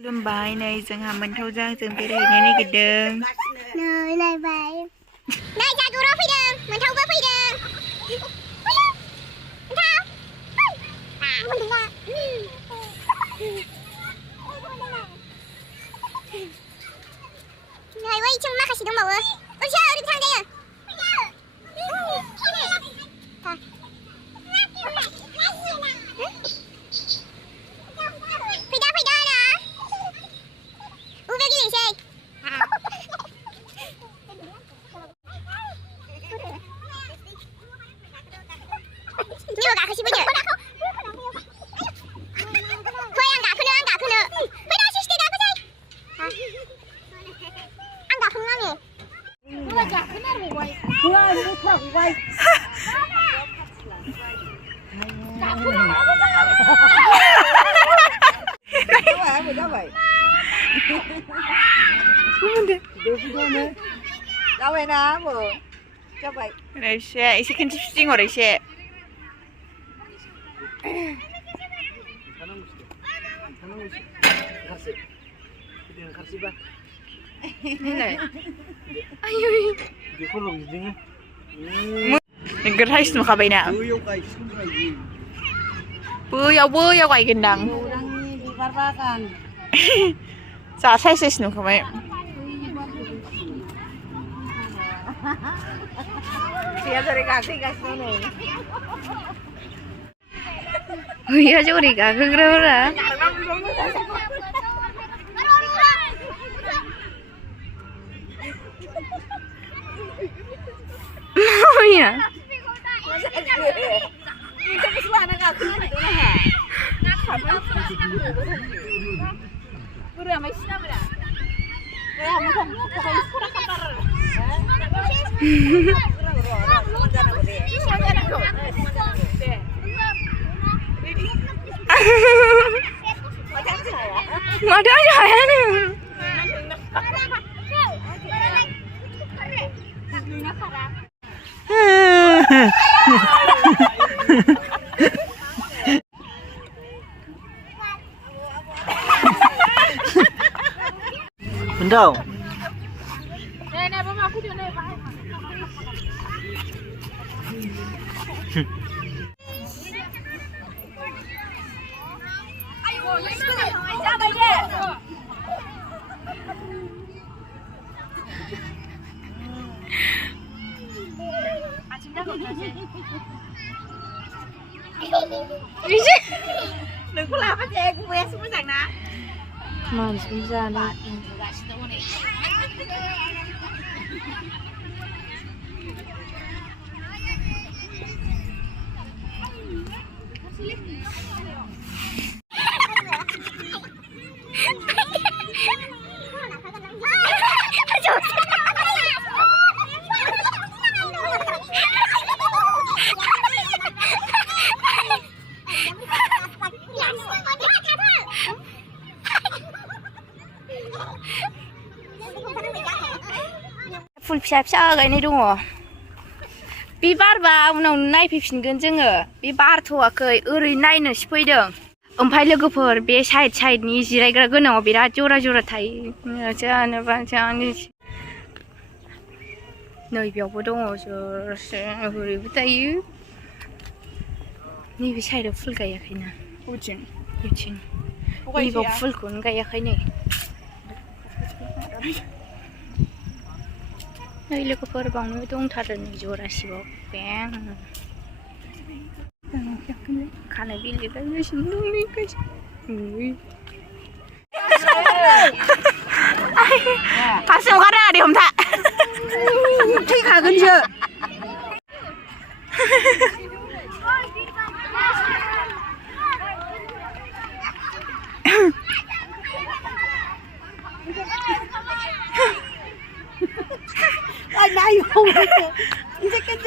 खुलुमबाय नै जोंहा मोनथावजों जों बेरायहैनो नागिरदों। नै नायबाय नै जा गौरां फैदों मोनथावबो फैदों। नै बैथिं माखासे दंबावो ओरैसो ओरै थांजायो। Dawai na mo. Coba. Isi kan cipsing orang isi. Ayo. Negeri Hais nu kabaina. Buyau kayak gendang. Gworang ni dibarbakan. Saya nu kabai. Siya dari kaki guys ni. Iya curi kaki kira-kira. Oh iya. Ada aja nih. Bendau. Đừng có làm cái gì cũng quét xuống cái nè. Màn xuống ra đây. फुल फिसा फिसा गायनाय दङ। बे बारबा उनाव नायफैफिनगोन जोङो। बे बारथ'वाखै ओरै नायनोसो फैदों। ओमफ्राय लोगोफोर बे साइडनि जिरायग्रा गोनाङाव बिराद जरा जरा थायो। नै बेयावबो दङ जरसे ओरैबो थायो। नैबे साइडआव फुल गायाखैना। बिथिं नैबाव फुलखौनो गायाखै नै। नै लोगोफोर बावनो दंथारो नै जरासेबाव बें खानाय बिलिगासिनो दं नै गाइस। हारसिं ओंखारनाङा दे हमथा। थैखागोनसो। Này không chicken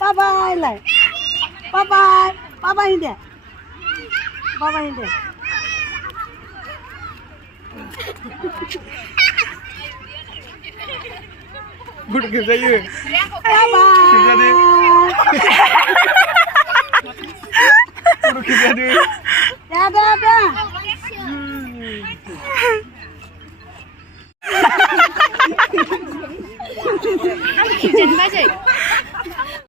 bye bye lại bye bye ini Udah kita yuk. bye bye Udah kita deh. Dadah. आंबो खेबजानो बाजै